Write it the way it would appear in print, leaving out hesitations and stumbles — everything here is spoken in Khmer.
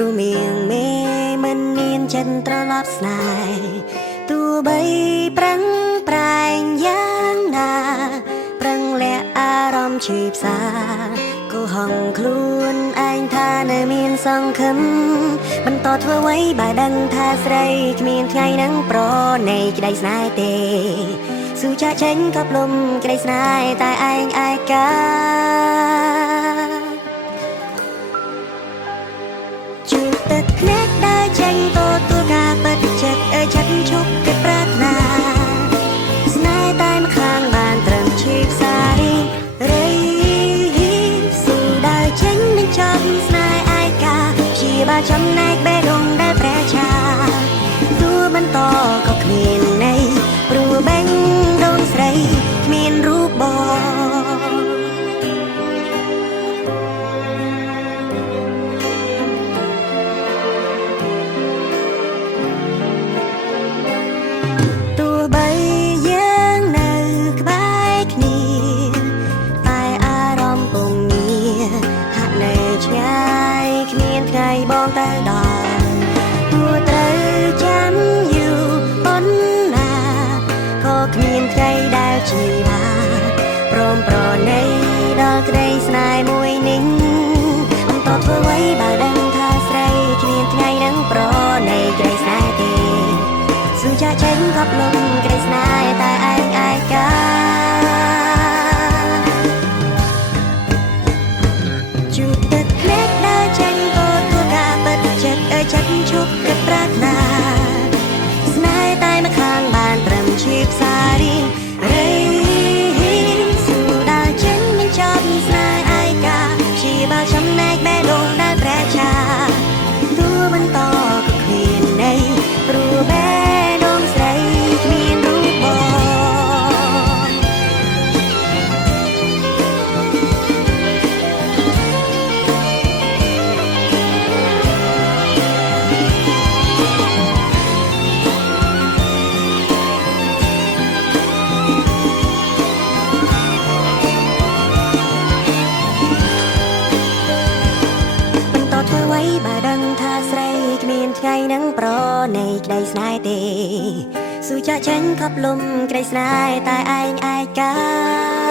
ព្រោះមៀងមេមិនមានចិត្តត្រឡប់ស្នេហ៍ទោះបីប្រឹងប្រែងយ៉ាងណាប្រឹងលាក់អារម្មណ៍ឈឺផ្សាក៏ហងខ្លួនឯងថានៅមានសង្ឃឹមបន្តធ្វើអ្វីបើដឹងថាស្រីគ្មានថ្ងៃនឹងប្រណីក្តីស្នេហ៍ទេស៊ូចាក់ចេញក៏ផ្លុំក្តីស្នេហ៍តែឯងឯកាជួបទឹកភ្នែកដើរចេញទទួលការពិតចិត្តចិត្តឈប់គិតប្រាថ្នាស្នេហ៍តែម្ខាងបានត្រឹមឈឺផ្សារីស៊ូដើរចេញនឹងចាប់ស្នេហ៍ឯកាជាបាចំណែកបេះដូងដែលព្រះឆាទោះបន្តក៏គ្មានន័យព្រោះបេះដូងស្រីគ្មានរូបបងទោះបីយើងនៅក្បែរគ្នាតែអារម្មណ៍ពុំមានហាក់នៅឆ្ងាយគ្មានថ្ងៃបងទៅដល់ទោះត្រូវចាំយូរប៉ុណ្ណាក៏គ្មានថ្ងៃដែលជីវ៉ាព្រមប្រណីដល់ក្តីស្នេហ៍មួយនេះបន្តធ្វើអ្វីបើដឹងថាស្រីគ្មានថ្ងៃនឹងប្រណីក្តីស្នេហ៍ទេស៊ូចាក់ចេញក៏ផ្លុំក្តីស្នេហ៍តែឯងឯកាជួបទឹកភ្នែកដើរចេញក៏ធ្វើការពិតចិត្តចិត្តឈប់គិតប្រាថ្នាស្នេហ៍តែម្ខាងបានត្រឹមឈឺផ្សារីស៊ូដើរចេញមិនចាប់ស្នេហ៍ឯកាជាបាចំណែកបេះដូងដែលព្រះឆាទោះបន្តក៏គ្មានន័យព្រោះបេះដូងស្រីគ្មានរូបបងបន្តធ្វើអ្វីបើដឹងថាស្រីគ្មានថ្ងៃនឹងប្រណីក្តីស្នេហ៍ទេស៊ូចាក់ចេញក៏ផ្លុំក្តីស្នេហ៍តែឯងឯកា